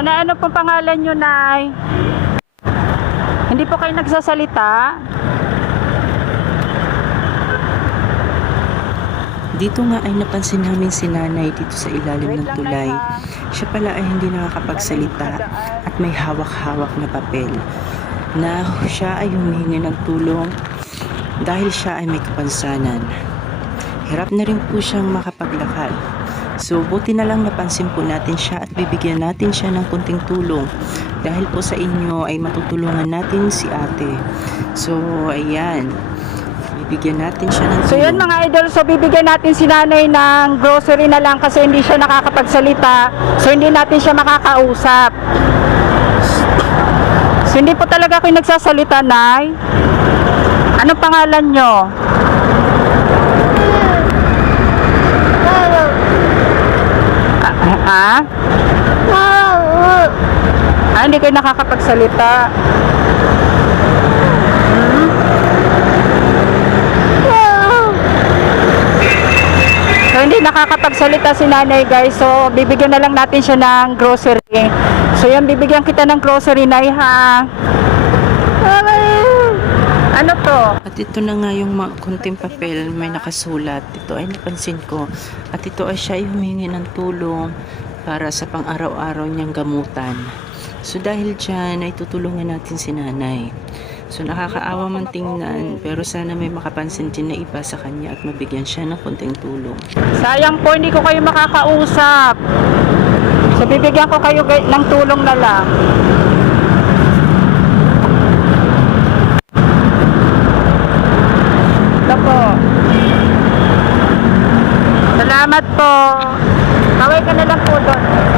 Nay, ano pong pangalan nyo, Nay? Hindi po kayo nagsasalita? Dito nga ay napansin namin si nanay dito sa ilalim ng tulay. Siya pala ay hindi nakakapagsalita at may hawak-hawak na papel na siya ay humihingi ng tulong dahil siya ay may kapansanan. Hirap na rin po siyang makapaglakad. So, buti na lang napansin po natin siya at bibigyan natin siya ng kunting tulong. Dahil po sa inyo ay matutulungan natin si ate. So, ayan. Bibigyan natin siya ng tulong. So yun mga idol, so bibigyan natin si nanay ng grocery na lang kasi hindi siya nakakapagsalita. So hindi natin siya makakausap. So hindi po talaga kayo nagsasalita, Nay. Anong pangalan nyo? Ah, ah, hindi kayo nakakapagsalita. Hindi nakakapagsalita si nanay guys. So bibigyan na lang natin siya ng grocery. So yan bibigyan kita ng grocery na ha. Ano to? At ito na nga yung mga kunting papel may nakasulat. Ito ay napansin ko. At ito ay siya ay humingi ng tulong para sa pang-araw-araw niyang gamutan. So dahil dyan ay tutulungan natin si nanay. So nakakaawa man tingnan pero sana may makapansin din na iba sa kanya at mabigyan siya ng kunting tulong. Sayang po hindi ko kayo makakausap. So bibigyan ko kayo ng tulong na lang. Ito po. Salamat po. Kaway ka na lang po doon.